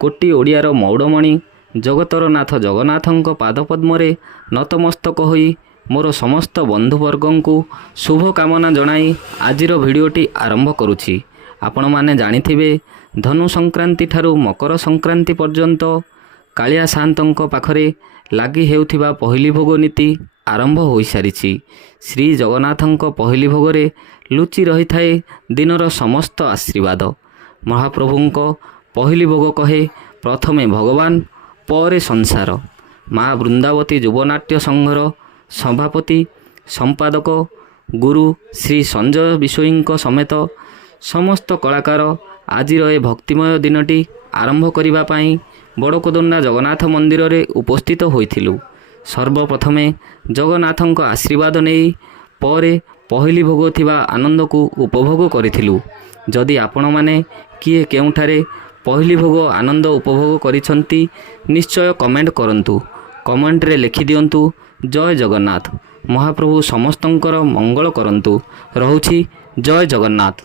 କୋଟି ଓଡ଼ିଆର ମଉଡ଼ମଣି ଜଗତର ନାଥ ଜଗନ୍ନାଥଙ୍କ ପାଦପଦ୍ମରେ ନତମସ୍ତକ ହୋଇ ମୋର ସମସ୍ତ ବନ୍ଧୁବର୍ଗଙ୍କୁ ଶୁଭ କାମନା ଜଣାଇ ଆଜିର ଭିଡ଼ିଓଟି ଆରମ୍ଭ କରୁଛି। ଆପଣମାନେ ଜାଣିଥିବେ ଧନୁ ସଂକ୍ରାନ୍ତି ଠାରୁ ମକର ସଂକ୍ରାନ୍ତି ପର୍ଯ୍ୟନ୍ତ କାଳିଆ ସାଆନ୍ତଙ୍କ ପାଖରେ ଲାଗି ହେଉଥିବା ପହିଲି ଭୋଗ ନୀତି ଆରମ୍ଭ ହୋଇସାରିଛି। ଶ୍ରୀ ଜଗନ୍ନାଥଙ୍କ ପହିଲି ଭୋଗରେ ଲୁଚି ରହିଥାଏ ଦିନର ସମସ୍ତ ଆଶୀର୍ବାଦ। ମହାପ୍ରଭୁଙ୍କ ପହିଲି ଭୋଗ କହେ ପ୍ରଥମେ ଭଗବାନ ପରେ ସଂସାର। ମା ବୃନ୍ଦାବତୀ ଯୁବନାଟ୍ୟ ସଂଘର ସଭାପତି ସମ୍ପାଦକ ଗୁରୁ ଶ୍ରୀ ସଞ୍ଜୟ ବିଷୋୟୀଙ୍କ ସମେତ ସମସ୍ତ କଳାକାର ଆଜିର ଏ ଭକ୍ତିମୟ ଦିନଟି ଆରମ୍ଭ କରିବା ପାଇଁ ବଡ଼କୋଦଣ୍ଡା ଜଗନ୍ନାଥ ମନ୍ଦିରରେ ଉପସ୍ଥିତ ହୋଇଥିଲୁ। ସର୍ବପ୍ରଥମେ ଜଗନ୍ନାଥଙ୍କ ଆଶୀର୍ବାଦ ନେଇ ପରେ ପହିଲି ଭୋଗ ଥିବା ଆନନ୍ଦକୁ ଉପଭୋଗ କରିଥିଲୁ। ଯଦି ଆପଣମାନେ କିଏ କେଉଁଠାରେ ପହିଲି ଭୋଗ ଆନନ୍ଦ ଉପଭୋଗ କରିଛନ୍ତି ନିଶ୍ଚୟ କମେଣ୍ଟ କରନ୍ତୁ। କମେଣ୍ଟରେ ଲେଖିଦିଅନ୍ତୁ ଜୟ ଜଗନ୍ନାଥ। ମହାପ୍ରଭୁ ସମସ୍ତଙ୍କର ମଙ୍ଗଳ କରନ୍ତୁ। ରହୁଛି ଜୟ ଜଗନ୍ନାଥ।